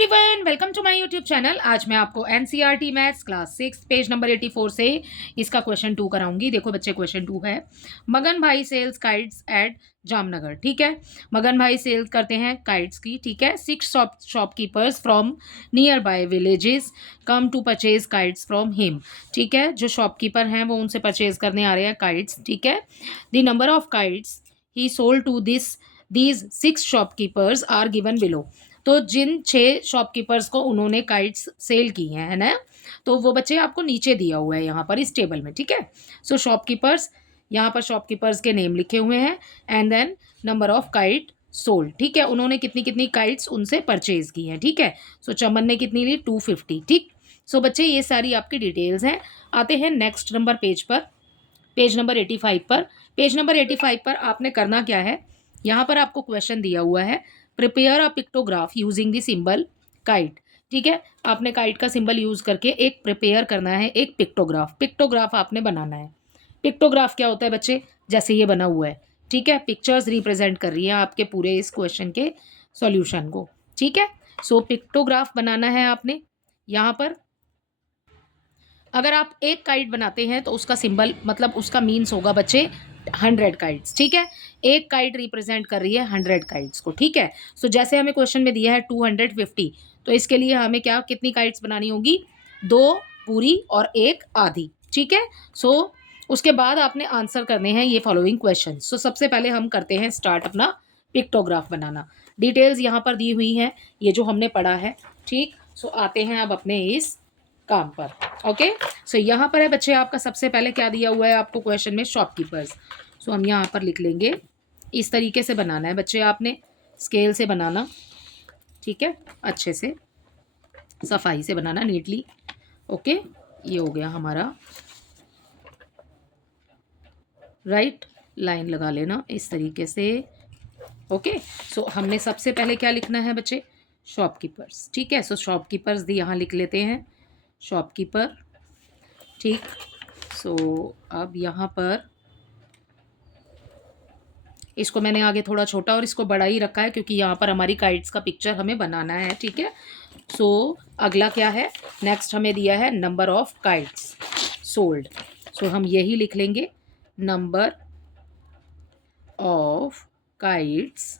Everyone, welcome to my YouTube channel. आज मैं आपको NCERT maths class 6 page number 84 से इसका क्वेश्चन 2 कराऊंगी। देखो बच्चे, क्वेश्चन 2 है मगन भाई सेल्स काइट्स एट जामनगर। ठीक है, मगन भाई सेल्स करते हैं काइट्स की। ठीक है, 6 shopkeepers from nearby villages come to purchase kites from him. ठीक है, जो शॉपकीपर हैं वो उनसे परचेज करने आ रहे हैं काइट्स। ठीक है, द नंबर ऑफ काइट्स ही sold to these 6 shopkeepers are given below. तो जिन 6 शॉपकीपर्स को उन्होंने काइट्स सेल की हैं, है ना, तो वो बच्चे आपको नीचे दिया हुआ है यहाँ पर इस टेबल में। ठीक है, सो शॉपकीपर्स, यहाँ पर शॉपकीपर्स के नेम लिखे हुए हैं and then number of kite sold. ठीक है, उन्होंने कितनी कितनी काइट्स उनसे परचेज की हैं। ठीक है, सो चमन ने कितनी ली, 250। ठीक, सो बच्चे ये सारी आपकी डिटेल्स हैं। आते हैं नेक्स्ट नंबर पेज पर, पेज नंबर 85 पर। पेज नंबर 85 पर आपने करना क्या है, यहाँ पर आपको क्वेश्चन दिया हुआ है, prepare a pictograph using the symbol kite. ठीक है, आपने काइट का सिंबल यूज करके एक प्रिपेयर करना है, एक पिक्टोग्राफ। पिक्टोग्राफ आपने बनाना है। पिक्टोग्राफ क्या होता है बच्चे, जैसे ये बना हुआ है। ठीक है, पिक्चर्स रिप्रेजेंट कर रही हैं आपके पूरे इस क्वेश्चन के सॉल्यूशन को। ठीक है, सो पिक्टोग्राफ बनाना है आपने। यहाँ पर अगर आप एक काइट बनाते हैं तो उसका सिंबल मतलब उसका मीन्स होगा बच्चे 100 काइट्स। ठीक है, एक काइट रिप्रेजेंट कर रही है 100 काइट्स को। ठीक है, सो जैसे हमें क्वेश्चन में दिया है 250, तो इसके लिए हमें क्या कितनी काइट्स बनानी होगी, 2 पूरी और 1 आधी। ठीक है, सो उसके बाद आपने आंसर करने हैं ये फॉलोइंग क्वेश्चन। सो सबसे पहले हम करते हैं स्टार्ट अपना पिक्टोग्राफ बनाना। डिटेल्स यहाँ पर दी हुई हैं, ये जो हमने पढ़ा है। ठीक, सो आते हैं अब अपने इस काम पर। ओके, सो यहाँ पर है बच्चे आपका सबसे पहले क्या दिया हुआ है आपको क्वेश्चन में, शॉपकीपर्स। सो हम यहाँ पर लिख लेंगे, इस तरीके से बनाना है बच्चे, आपने स्केल से बनाना। ठीक है, अच्छे से सफाई से बनाना, नीटली। ओके, ये हो गया हमारा, राइट, लाइन लगा लेना इस तरीके से। ओके, सो हमने सबसे पहले क्या लिखना है बच्चे, शॉपकीपर्स। ठीक है, सो शॉपकीपर्स दी यहाँ लिख लेते हैं, शॉपकीपर। ठीक, सो अब यहाँ पर इसको मैंने आगे थोड़ा छोटा और इसको बड़ा ही रखा है क्योंकि यहाँ पर हमारी काइट्स का पिक्चर हमें बनाना है। ठीक है, सो अगला क्या है, नेक्स्ट हमें दिया है नंबर ऑफ काइट्स सोल्ड। सो हम यही लिख लेंगे, नंबर ऑफ काइट्स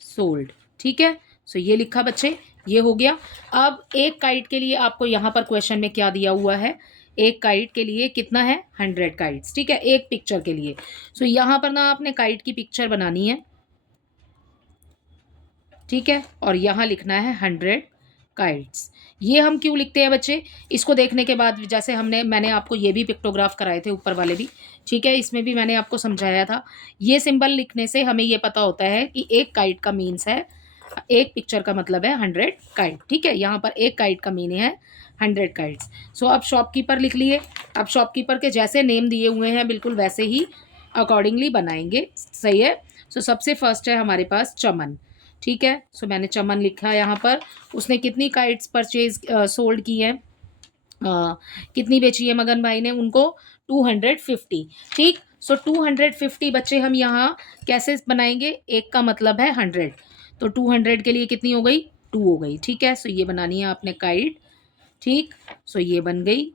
सोल्ड। ठीक है, सो ये लिखा बच्चे, ये हो गया। अब एक काइट के लिए आपको यहाँ पर क्वेश्चन में क्या दिया हुआ है, एक काइट के लिए कितना है, 100 काइट्स। ठीक है, एक पिक्चर के लिए। सो यहाँ पर ना आपने काइट की पिक्चर बनानी है। ठीक है, और यहाँ लिखना है 100 काइट्स। ये हम क्यों लिखते हैं बच्चे, इसको देखने के बाद, जैसे मैंने आपको ये भी पिक्टोग्राफ कराए थे ऊपर वाले भी। ठीक है, इसमें भी मैंने आपको समझाया था। ये सिंबल लिखने से हमें ये पता होता है कि एक काइट का मीन्स है, एक पिक्चर का मतलब है 100 काइट। ठीक है, यहाँ पर एक काइट का मीनिंग है 100 काइट्स। सो अब शॉपकीपर लिख लिए। अब शॉपकीपर के जैसे नेम दिए हुए हैं बिल्कुल वैसे ही अकॉर्डिंगली बनाएंगे। सही है, सो सबसे फर्स्ट है हमारे पास चमन। ठीक है, सो मैंने चमन लिखा यहाँ पर। उसने कितनी काइट्स परचेज सोल्ड की है, कितनी बेची है मगन भाई ने उनको, 250। ठीक, सो 250 बच्चे हम यहाँ कैसे बनाएंगे, एक का मतलब है 100, तो 200 के लिए कितनी हो गई, 2 हो गई। ठीक है, सो ये बनानी है आपने काइट। ठीक, सो ये बन गई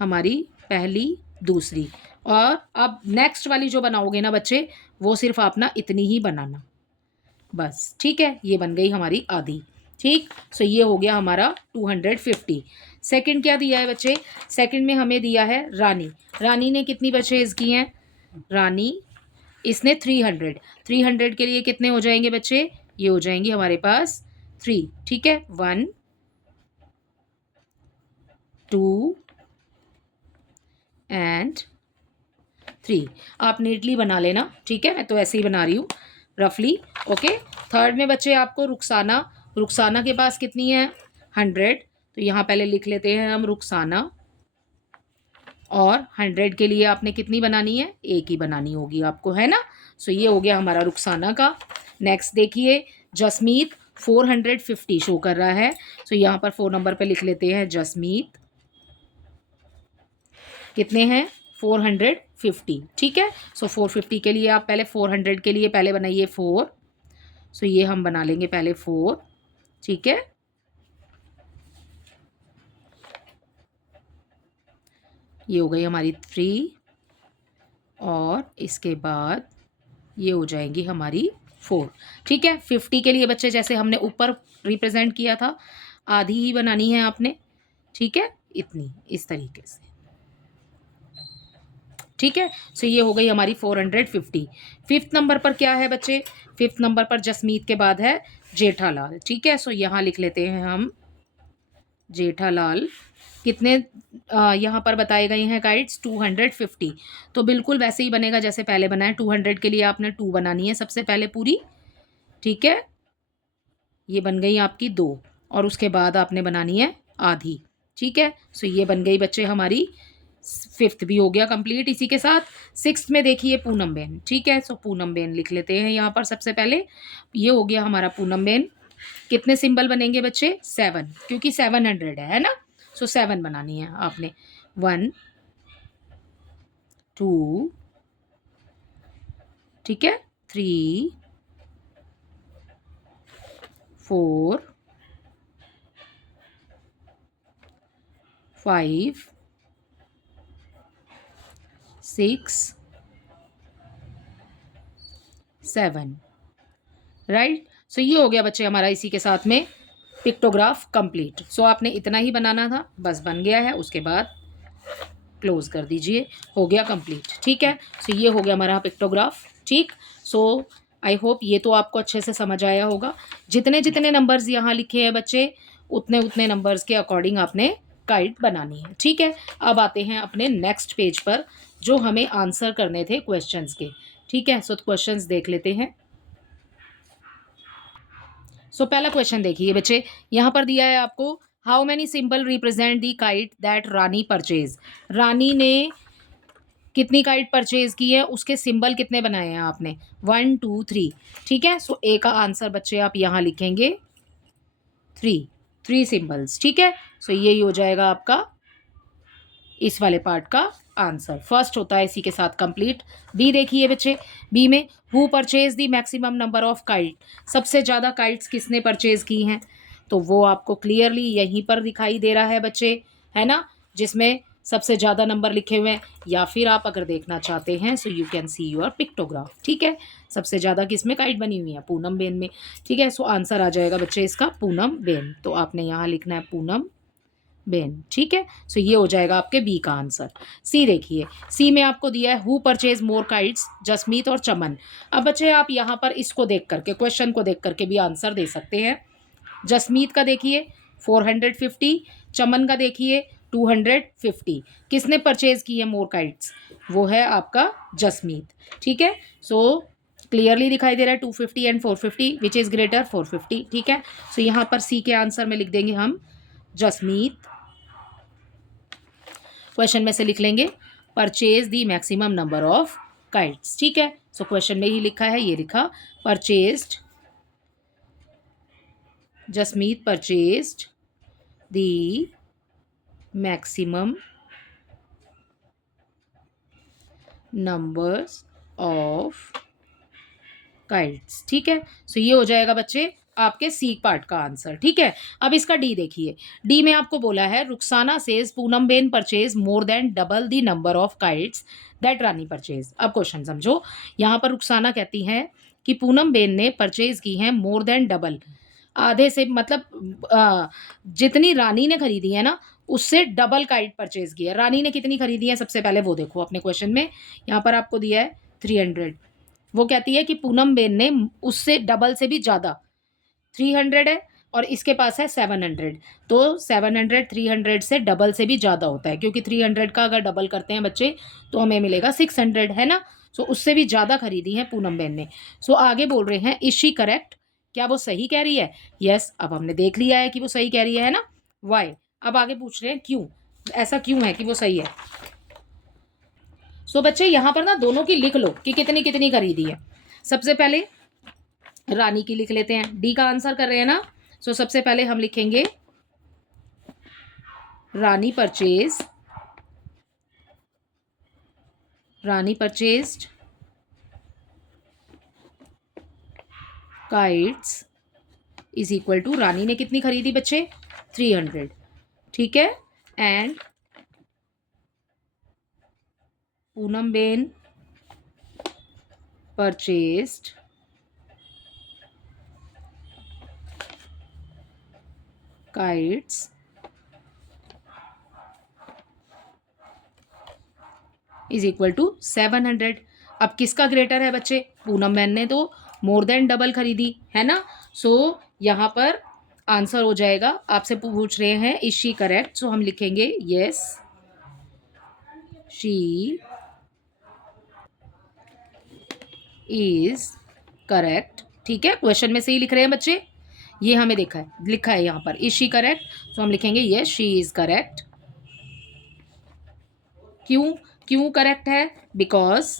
हमारी पहली, दूसरी। और अब नेक्स्ट वाली जो बनाओगे ना बच्चे, वो सिर्फ आपना इतनी ही बनाना बस। ठीक है, ये बन गई हमारी आधी। ठीक, सो ये हो गया हमारा 250। सेकंड क्या दिया है बच्चे, सेकंड में हमें दिया है रानी। रानी ने कितनी परचेज की हैं, रानी इसने 300। 300 के लिए कितने हो जाएंगे बच्चे, ये हो जाएंगे हमारे पास 3। ठीक है, 1 2 एंड 3। आप नीटली बना लेना। ठीक है, मैं तो ऐसे ही बना रही हूँ रफली। ओके, थर्ड में बच्चे आपको रुखसाना। रुखसाना के पास कितनी है, 100, तो यहाँ पहले लिख लेते हैं हम रुखसाना। और 100 के लिए आपने कितनी बनानी है, एक ही बनानी होगी आपको, है ना। सो ये हो गया हमारा रुखसाना का। नेक्स्ट देखिए, जसमीत 450 शो कर रहा है। सो यहाँ पर 4 नंबर पे लिख लेते हैं जसमीत, कितने हैं, 450। ठीक है, सो 450 के लिए आप पहले 400 के लिए पहले बनाइए 4। सो ये हम बना लेंगे पहले 4, ठीक है। ये हो गई हमारी 3 और इसके बाद ये हो जाएंगी हमारी 4, ठीक है। 50 के लिए बच्चे जैसे हमने ऊपर रिप्रेजेंट किया था, आधी ही बनानी है आपने, ठीक है, इतनी, इस तरीके से, ठीक है। सो ये हो गई हमारी 450। फिफ्थ नंबर पर क्या है बच्चे? फिफ्थ नंबर पर जसमीत के बाद है जेठालाल, ठीक है। सो यहाँ लिख लेते हैं हम जेठालाल। कितने यहाँ पर बताए गए हैं गाइड्स? 250। तो बिल्कुल वैसे ही बनेगा जैसे पहले बनाए। 200 के लिए आपने 2 बनानी है सबसे पहले पूरी, ठीक है। ये बन गई आपकी 2 और उसके बाद आपने बनानी है आधी, ठीक है। सो ये बन गई बच्चे हमारी, फिफ्थ भी हो गया कंप्लीट। इसी के साथ सिक्स्थ में देखिए पूनम बेन, ठीक है। सो पूनम बेन लिख लेते हैं यहाँ पर सबसे पहले। ये हो गया हमारा पूनम बेन। कितने सिंबल बनेंगे बच्चे? 7, क्योंकि 700 है ना। सो 7 बनानी है आपने। 1 2, ठीक है, 3 4 5 6 7, राइट। सो ये हो गया बच्चे हमारा इसी के साथ में पिक्टोग्राफ कंप्लीट। सो आपने इतना ही बनाना था, बस बन गया है। उसके बाद क्लोज कर दीजिए, हो गया कंप्लीट, ठीक है। सो ये हो गया हमारा पिक्टोग्राफ, ठीक। सो आई होप ये तो आपको अच्छे से समझ आया होगा। जितने जितने नंबर्स यहाँ लिखे हैं बच्चे, उतने उतने नंबर्स के अकॉर्डिंग आपने काइट बनानी है, ठीक है। अब आते हैं अपने नेक्स्ट पेज पर, जो हमें आंसर करने थे क्वेश्चंस के, ठीक है। सो क्वेश्चंस देख लेते हैं। सो पहला क्वेश्चन देखिए बच्चे, यहाँ पर दिया है आपको, how many symbol represent the kite that Rani purchase. Rani ने कितनी काइट परचेज की है, उसके सिंबल कितने बनाए हैं आपने? 1 2 3, ठीक है। सो ए का आंसर बच्चे आप यहाँ लिखेंगे 3 सिंबल्स, ठीक है। सो यही हो जाएगा आपका इस वाले पार्ट का आंसर। फर्स्ट होता है इसी के साथ कंप्लीट। बी देखिए बच्चे, बी में who purchase the maximum number of kite, सबसे ज़्यादा काइट्स किसने परचेज की हैं? तो वो आपको क्लियरली यहीं पर दिखाई दे रहा है बच्चे, है ना, जिसमें सबसे ज़्यादा नंबर लिखे हुए हैं। या फिर आप अगर देखना चाहते हैं so you can see your pictograph, ठीक है। सबसे ज़्यादा किस में काइट बनी हुई है? पूनम बेन में, ठीक है। सो आंसर आ जाएगा बच्चे इसका पूनम बेन। तो आपने यहाँ लिखना है पूनम बेन, ठीक है। सो ये हो जाएगा आपके बी का आंसर। सी देखिए, सी में आपको दिया है who purchase more kites, Jasmeet और चमन। अब बच्चे आप यहाँ पर इसको देख करके, क्वेश्चन को देख करके भी आंसर दे सकते हैं। जसमीत का देखिए 450, चमन का देखिए 250। किसने परचेज की है मोर काइट्स? वो है आपका जसमीत, ठीक है। सो क्लियरली दिखाई दे रहा है 250 एंड 450 विच इज़ ग्रेटर 450, ठीक है। सो यहाँ पर सी के आंसर में लिख देंगे हम जसमीत। क्वेश्चन में से लिख लेंगे purchase the maximum number of kites, ठीक है। सो क्वेश्चन में ही लिखा है, ये लिखा purchased, Jasmeet purchased the maximum numbers of kites, ठीक है। सो ये हो जाएगा बच्चे आपके सी पार्ट का आंसर, ठीक है। अब इसका डी देखिए, डी में आपको बोला है Rukhsana says Poonam Ben purchase more than double the number of kites that Rani purchase. अब क्वेश्चन समझो, यहाँ पर रुखसाना कहती है कि पूनम बेन ने परचेज की है मोर देन डबल, आधे से मतलब जितनी रानी ने खरीदी है ना, उससे डबल काइट परचेज की है। रानी ने कितनी खरीदी है सबसे पहले वो देखो अपने क्वेश्चन में। यहाँ पर आपको दिया है 300, वो कहती है कि पूनम बेन ने उससे डबल से भी ज़्यादा, 300 है और इसके पास है 700। तो 700 300 से डबल से भी ज़्यादा होता है, क्योंकि 300 का अगर डबल करते हैं बच्चे तो हमें मिलेगा 600, है ना। सो उससे भी ज़्यादा खरीदी है पूनम बेन ने। सो आगे बोल रहे हैं इज शी करेक्ट, क्या वो सही कह रही है? यस, अब हमने देख लिया है कि वो सही कह रही है ना। वाई, अब आगे पूछ रहे हैं क्यों, ऐसा क्यों है कि वो सही है। सो बच्चे यहाँ पर ना दोनों की लिख लो कि कितनी कितनी खरीदी है। सबसे पहले रानी की लिख लेते हैं, डी का आंसर कर रहे हैं ना। सो सबसे पहले हम लिखेंगे Rani purchase, Rani purchased kites is equal to, Rani ने कितनी खरीदी बच्चे? 300, ठीक है। And Poonam ben purchased kites is equal to 700। अब किसका ग्रेटर है बच्चे? पूनम बेन ने तो मोर देन डबल खरीदी है ना। सो यहाँ पर आंसर हो जाएगा, आपसे पूछ रहे हैं इज शी करेक्ट, सो हम लिखेंगे यस शी इज करेक्ट, ठीक है। क्वेश्चन में से ही लिख रहे हैं बच्चे, ये हमें लिखा है यहाँ पर इज शी करेक्ट, सो हम लिखेंगे यस शी इज करेक्ट। क्यों क्यों करेक्ट है? बिकॉज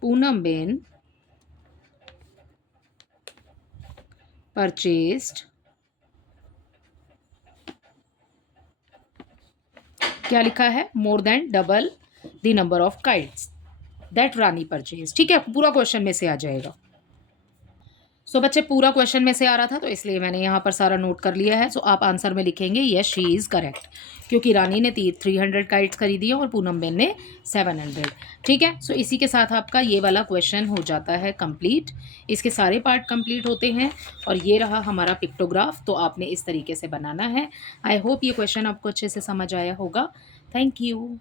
पूनम बेन परचेस्ड, क्या लिखा है? More than double the number of kites that Rani purchase, ठीक है। पूरा क्वेश्चन में से आ जाएगा। सो बच्चे पूरा क्वेश्चन में से आ रहा था तो इसलिए मैंने यहाँ पर सारा नोट कर लिया है। सो आप आंसर में लिखेंगे यस शी इज़ करेक्ट, क्योंकि रानी ने 300 काइट्स खरीदी है और पूनम बेन ने 700, ठीक है। सो इसी के साथ आपका ये वाला क्वेश्चन हो जाता है कंप्लीट। इसके सारे पार्ट कंप्लीट होते हैं और ये रहा हमारा पिक्टोग्राफ, तो आपने इस तरीके से बनाना है। आई होप ये क्वेश्चन आपको अच्छे से समझ आया होगा। Thank you.